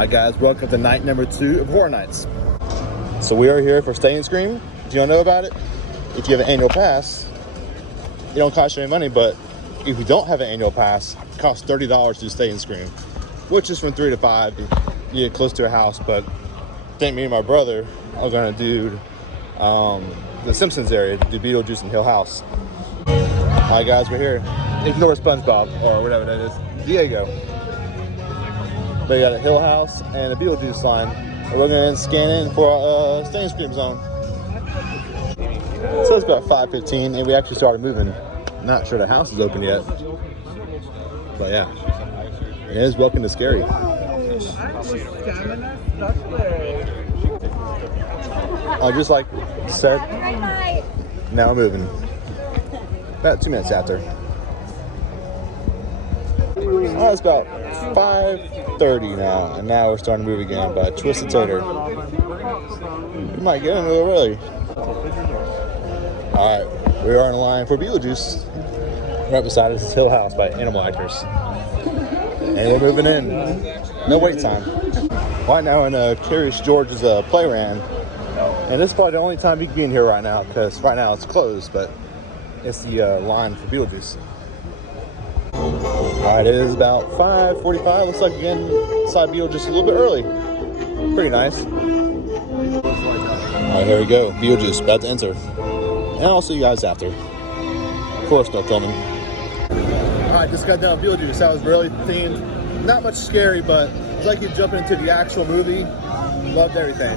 Hi guys, welcome to night number 2 of Horror Nights. So we are here for Stay and Scream. Do you know about it? If you have an annual pass, it don't cost you any money, but if you don't have an annual pass, it costs $30 to Stay and Scream, which is from 3 to 5. You get close to a house, but I think me and my brother are gonna do the Simpsons area, do Beetlejuice and Hill House. Alright guys, we're here. Ignore SpongeBob, or whatever that is. Diego. They got a Hill House and a Beetlejuice line. We're going to scan in for a Stay and Scream zone. So it's about 5:15 and we actually started moving. Not sure the house is open yet. But yeah, it is welcome to Scary. Just like said, now we're moving. About 2 minutes after. Oh, it's about 5:30 now, and now we're starting to move again by Twisted Tater. We might get in a little early. Alright, we are in line for Beetlejuice. Right beside us is Hill House by Animal Actors. And we're moving in. No wait time. Right now in Curious George's Playland. And this is probably the only time you can be in here right now, because right now it's closed, but it's the line for Beetlejuice. Alright, it is about 5:45. Looks like again inside Beetlejuice a little bit early. Pretty nice. Alright, here we go. Beetlejuice about to enter. And I'll see you guys after. Of course, no filming. Alright, just got done with Beetlejuice. That was really themed. Not much scary, but it's like you jumping into the actual movie. Loved everything.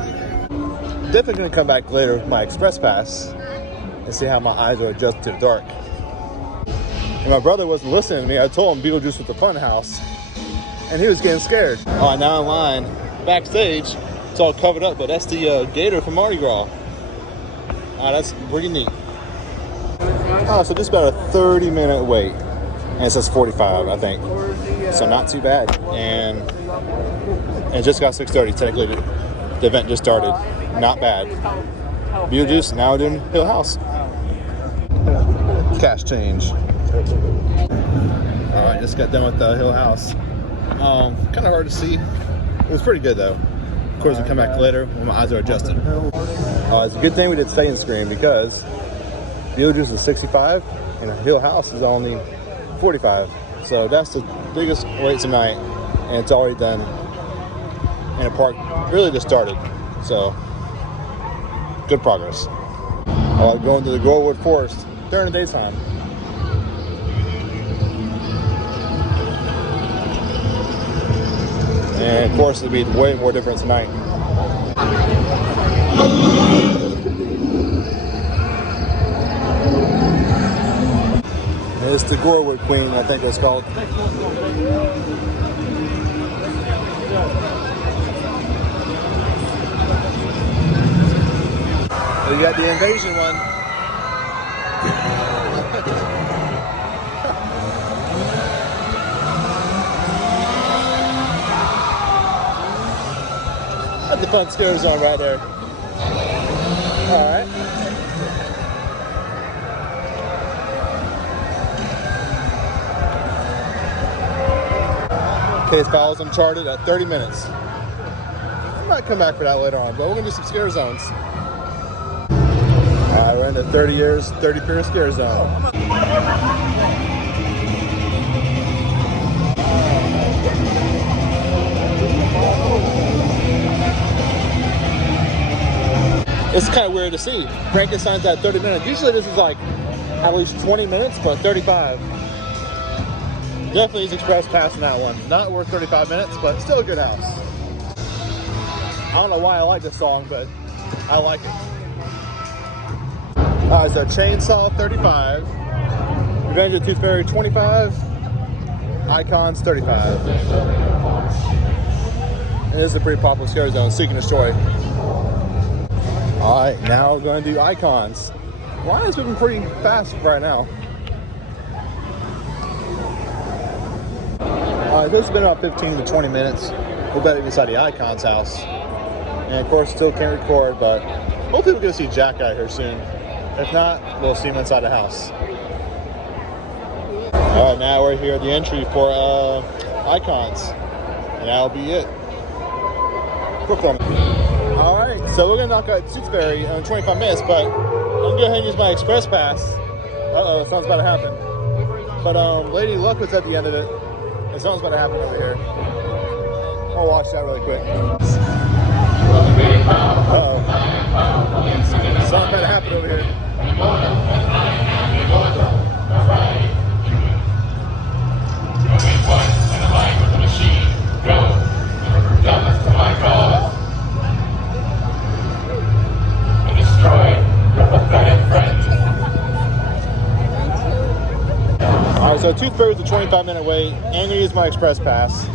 Definitely gonna come back later with my Express Pass and see how my eyes are adjusted to the dark. And my brother wasn't listening to me. I told him Beetlejuice was the fun house, and he was getting scared. All right, now in line, backstage, it's all covered up, but that's the gator from Mardi Gras. That's pretty neat. So just about a 30-minute wait, and it says 45, I think. So not too bad. And it just got 6:30. Technically, the event just started. Not bad. Beetlejuice, now we're doing Hill House. Cash change. Alright, just got done with the Hill House. Kind of hard to see. It was pretty good though. Of course, we'll come back later when my eyes are adjusted. It's a good thing we did Stay and Scream because Beetlejuice is 65 and Hill House is only 45. So that's the biggest wait tonight, and it's already done. And the park really just started. So, good progress. Going to the Gorewood Forest during the daytime. And of course, it'll be way more different tonight. It's the Gorewood Queen, I think it's called. You got the invasion one. That's the fun scare zone right there. Alright. Case Files Uncharted at 30 minutes. I might come back for that later on, but we're gonna do some scare zones. Alright, we're in the 30 years, 30 period scare zone. It's kind of weird to see. Frankenstein's at 30 minutes. Usually this is like at least 20 minutes, but 35. Definitely is Express Pass in that one. Not worth 35 minutes, but still a good house. I don't know why I like this song, but I like it. So Chainsaw 35, Revenge of the Tooth Fairy 25, Icons 35. And this is a pretty popular scare zone, Seek and Destroy. Alright, now we're going to do Icons. Line is moving pretty fast right now. This has been about 15 to 20 minutes. We're about to be inside the Icons house. And of course, still can't record, but hopefully we're going to see Jack out here soon. If not, we'll see him inside the house. Alright, now we're here at the entry for Icons. And that'll be it. performance. All right, so we're gonna knock out Toothfairy in 25 minutes, but I'm gonna go ahead and use my express pass. Uh-oh, something's about to happen. But Lady Luck was at the end of it, and something's about to happen over here. I'll watch that really quick. Uh-oh. Something about to happen over here. Alright, so Toothfairy is a 25-minute wait. I'm gonna use my express pass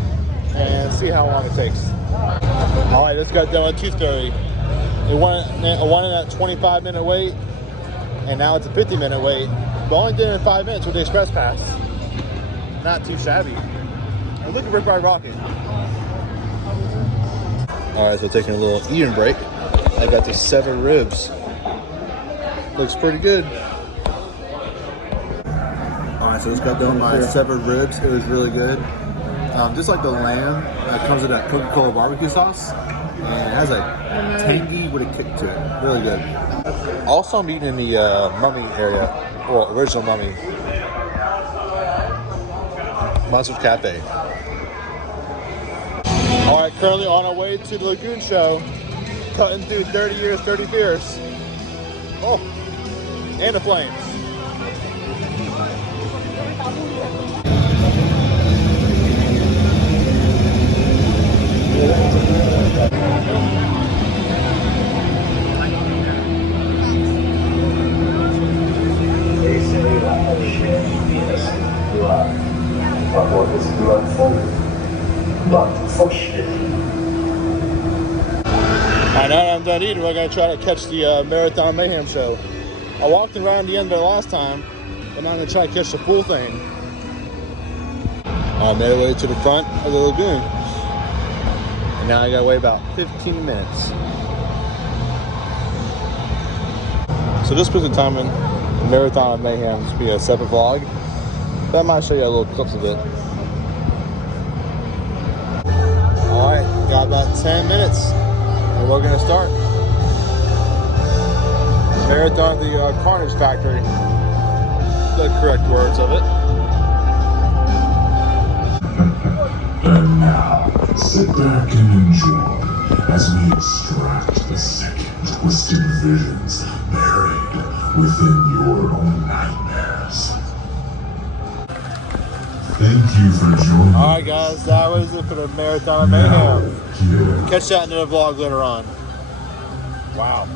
and see how long it takes. Alright, just got done with Toothfairy. It went in that 25-minute wait, and now it's a 50-minute wait. But only did it in 5 minutes with the express pass. Not too shabby. And look at Rip Ride Rocket. Alright, so taking a little eating break. I got the severed ribs. Looks pretty good. Alright, so just got done with my severed ribs. It was really good. Just like the lamb, it comes with that Coca-Cola barbecue sauce. And it has a tangy with a kick to it. Really good. Also, I'm eating in the Mummy area. Well, original Mummy. Monsters Cafe. Alright, currently on our way to the Lagoon Show. Cutting through 30 years, 30 fears. Oh, and the flames. Now that I'm done eating, we're going to try to catch the Marathon Mayhem show. I walked around the end there last time, but now I'm going to try to catch the full thing. I made my way to the front of the lagoon. And now I got to wait about 15 minutes. So this was the time in Marathon Mayhem to be a separate vlog. But I might show you a little clips of it. Alright, got about 10 minutes. And we're going to start. Marathon, the Carnage Factory. The correct words of it. And now, sit back and enjoy as we extract the second twisted visions buried within your own nightmares. Thank you for joining. Alright guys, that was it for the Marathon Mayhem. Catch that in the vlog later on. Wow.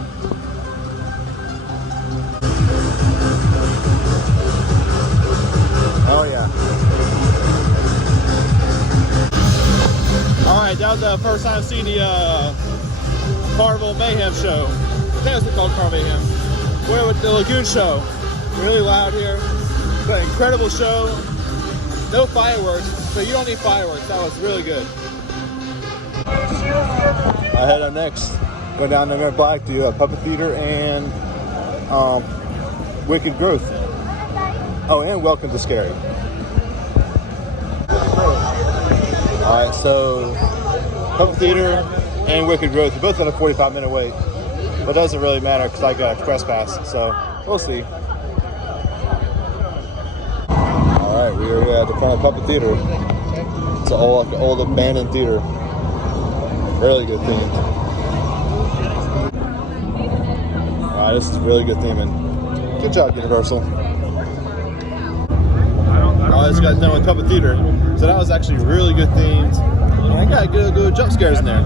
Oh yeah. Alright, that was the first time I've seen the Carnival Mayhem show. I think it's called Carnival Mayhem. We're with the Lagoon show. Really loud here. But incredible show. No fireworks, so you don't need fireworks. That was really good. I head up next. Go down to Mount Black to Puppet Theater and Wicked Growth. Oh, and Welcome to Scary. Alright, so Puppet Theater and Wicked Growth, both at a 45-minute wait. But it doesn't really matter because I got Express Pass, so we'll see. Alright, we are at the front of Puppet Theater. It's an old abandoned theater. Really good theme. Alright, this is really good theming. Good job, Universal. I just got done with Puppet Theater. So that was actually really good themed. And I got good jump scares in there.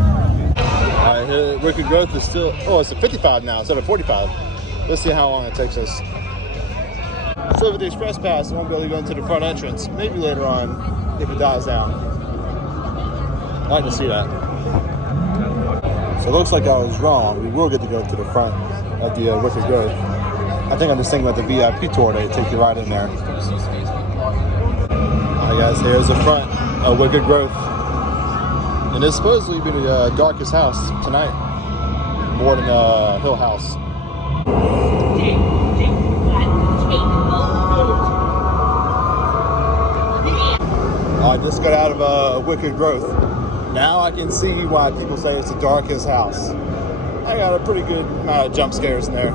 Alright, Wicked Growth is still, oh, it's a 55 now instead of 45. Let's see how long it takes us. So with the Express Pass, I won't be able to go into the front entrance. Maybe later on, if it dies down. I'd like to see that. So it looks like I was wrong. We will get to go to the front of the Wicked Growth. I think I'm just thinking about the VIP tour. They take you right in there. Alright guys, here's the front of Wicked Growth. And it's supposedly be the darkest house tonight. More than Hill House. I just got out of Wicked Growth. Now I can see why people say it's the darkest house. I got a pretty good amount of jump scares in there.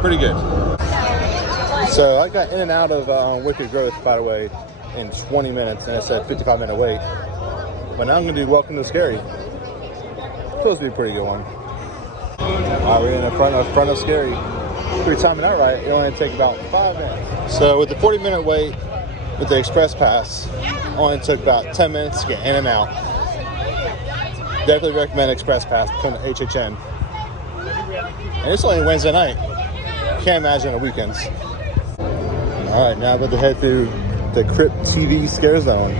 Pretty good. So I got in and out of Wicked Growth, by the way, in 20 minutes, and it said 55-minute wait. But now I'm gonna do Welcome to Scary. Supposed to be a pretty good one. All right, we're in the front of Scary. If we time it out right, it only take about 5 minutes. So with the 40-minute wait, with the express pass, only took about 10 minutes to get in and out. Definitely recommend express pass. Come to HHN. And it's only Wednesday night. Can't imagine the weekends. All right, now I'm about to head through the Crypt TV Scare Zone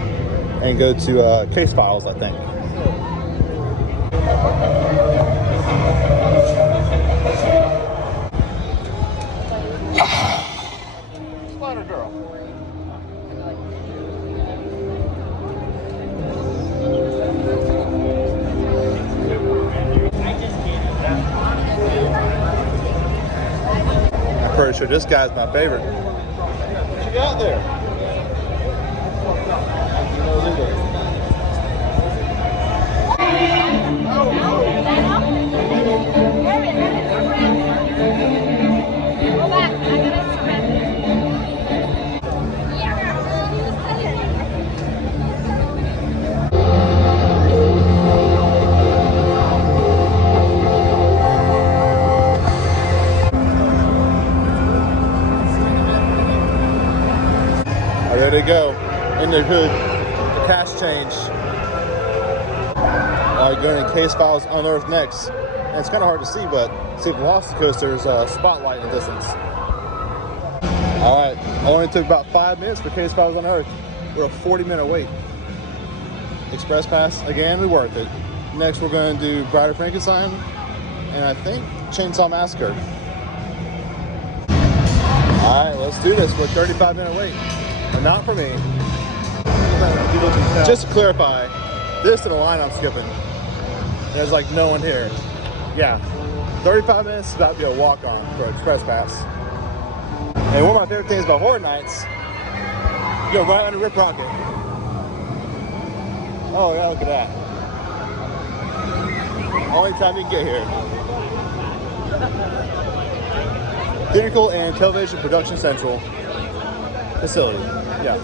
and go to Case Files, I think. Spider girl. I'm pretty sure this guy's my favorite. What you got there? There they go, in their hood, the cash change. Going to Case Files Unearthed next. And it's kind of hard to see, but see the Velocicoaster's spotlight in the distance. All right, only took about 5 minutes for Case Files Unearthed. We're a 40-minute wait. Express pass, again, worth it. Next, we're going to do Bride of Frankenstein, and I think Chainsaw Massacre. All right, let's do this for a 35-minute wait. But not for me. Just to clarify, this is the line I'm skipping. There's like no one here. Yeah, 35 minutes is about to be a walk-on for Express Pass. And one of my favorite things about Horror Nights, you go right under Rip Rocket. Oh yeah, look at that. Only time you can get here. Theatrical and Television Production Central facility. Yeah.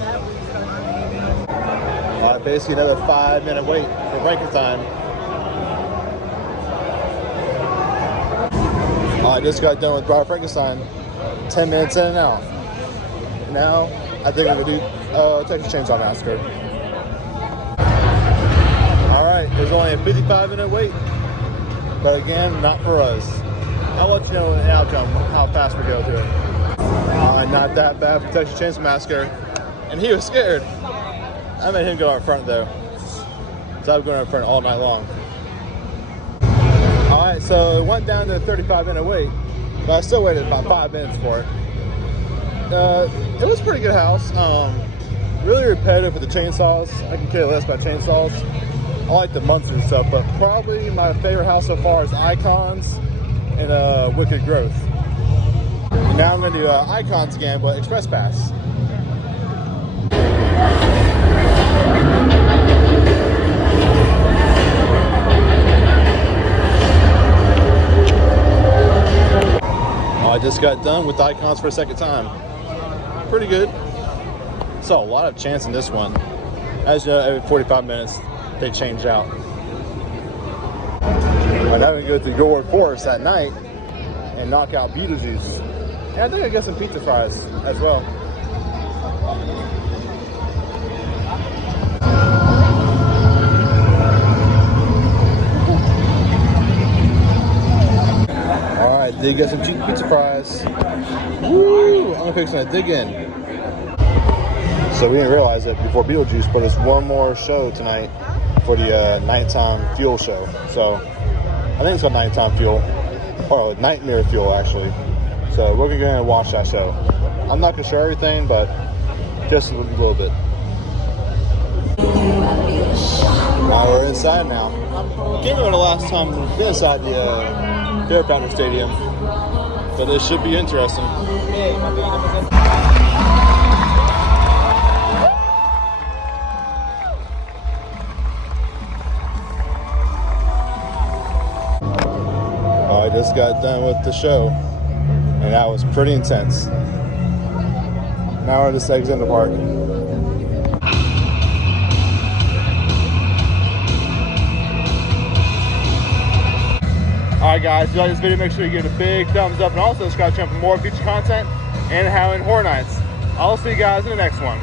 All right, basically another 5-minute wait for Frankenstein. I just got done with Bride of Frankenstein. 10 minutes in and out. Now, I think I'm gonna do Texas Chainsaw Massacre. All right, there's only a 55-minute wait, but again, not for us. I'll let you know in the outcome how fast we go through it. Not that bad for Texas Chainsaw Massacre, and he was scared. I made him go out front though, so I've been going out front all night long. All right, so it went down to a 35-minute wait, but I still waited about 5 minutes for it. It was a pretty good house. Really repetitive with the chainsaws. I can care less about chainsaws. I like the monsters and stuff, but probably my favorite house so far is Icons and Wicked Growth. Now I'm going to do Icons again, but Express Pass. I just got done with Icons for a second time. Pretty good. Saw a lot of chance in this one. As you know, every 45 minutes, they change out. I'm now going to go to York Forest at night and knock out Beetlejuice. And I think I get some pizza fries as well. Alright, did get some cheap pizza fries. Woo! I'm gonna dig in. So we didn't realize that before Beetlejuice, but there's one more show tonight for the nighttime fuel show. So I think it's called Nighttime Fuel, or Nightmare Fuel actually. So we're gonna go and watch that show. I'm not gonna show everything, but just a little bit. We're inside now. Can't remember the last time we've been inside the Fair Pounder Stadium, but this should be interesting. just got done with the show, and that was pretty intense. Now we're just exiting the park. Alright guys, if you like this video, make sure you give it a big thumbs up, and also subscribe to the channel for more feature content and Halloween Horror Nights. I'll see you guys in the next one.